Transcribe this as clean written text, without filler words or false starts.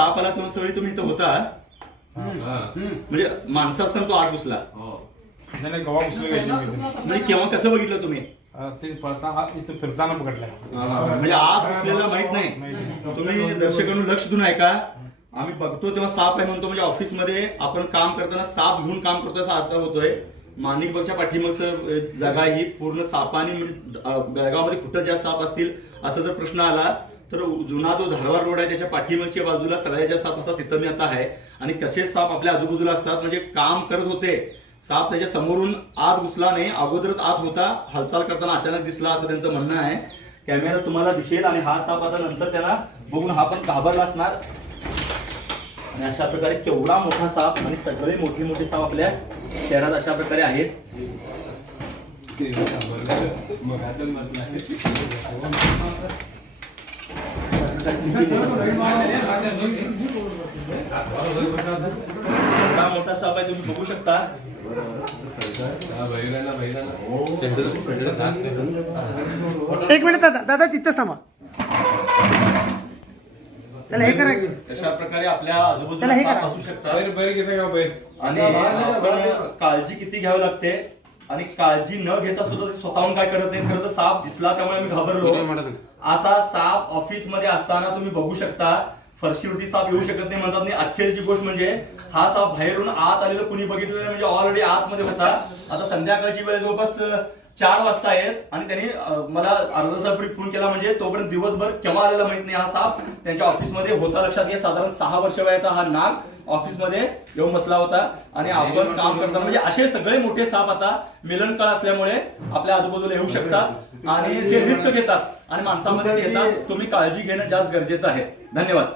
साप आला तेव्हा सगळी तुम्ही इथं होता म्हणजे माणसं असताना तो आत घुसला नाही गवा घुसलं म्हणजे केव्हा कसं बघितलं तुम्ही ते पळता इथं फिरताना पकडलाय म्हणजे आत घुसलेला माहित नाही तुम्ही दर्शकांनी लक्ष देऊन ऐका आम्ही बघतो तेव्हा साप आहे म्हणतो म्हणजे ऑफिसमध्ये आपण काम करताना साप घेऊन काम करतो असा अर्थ होतोय माणिकबागच्या पाठीमागचं जागा ही पूर्ण सापाने म्हणजे बेळगावमध्ये कुठं जास्त साप असतील असा जर प्रश्न आला तर जुना जो धारवाड रोड आहे त्याच्या पाठीमागच्या बाजूला सगळ्यात जास्त साप असतात तिथं मी आता आहे आणि कसे साप आपल्या आजूबाजूला असतात म्हणजे काम करत होते साप त्याच्या समोरून आत घुसला नाही अगोदरच आत होता हालचाल करताना अचानक दिसला असं त्यांचं म्हणणं आहे कॅमेरा तुम्हाला दिसेल आणि हा साप आता नंतर त्यांना बघून हा पण घाबरला असणार आणि अशा प्रकारे केवढा मोठा साप आणि सगळे मोठे मोठे साप आपल्या शहरात अशा प्रकारे आहेत मोठा साप आहे तुम्ही बघू शकता एक मिनिट दादा तिथंच थांबा त्याला हे करा की अशा प्रकारे आपल्या आजूबाजूला साप असू शकतात आणि आपण काळजी किती घ्यावी लागते आणि काळजी न घेता सुद्धा स्वतःहून काय करत नाही खरं तर साप दिसला त्यामुळे आम्ही घाबरलो असा साप ऑफिस मध्ये असताना तुम्ही बघू शकता फरशीवरती साप येऊ शकत नाही म्हणतात नाही आश्चर्याची गोष्ट म्हणजे हा साप बाहेरून आत आलेलं कुणी बघितलं नाही म्हणजे ऑलरेडी आतमध्ये होता आता संध्याकाळची वेळ जवळपास 4 वाजता आहेत आणि त्यांनी मला अर्धा तासापूर्वी फोन केला म्हणजे तोपर्यंत दिवसभर केव्हा आलेला माहित नाही हा साप त्यांच्या ऑफिसमध्ये होता लक्षात घ्या साधारण 6 वर्ष वयाचा हा नाग ऑफिसमध्ये येऊन बसला होता आणि आपण काम करताना म्हणजे असे सगळे मोठे साप आता मिलन काळ असल्यामुळे आपल्या आजूबाजूला येऊ शकतात आणि ते रिस्क घेतात आणि माणसामध्ये ते येतात तुम्ही काळजी घेणं जास्त गरजेचं आहे धन्यवाद.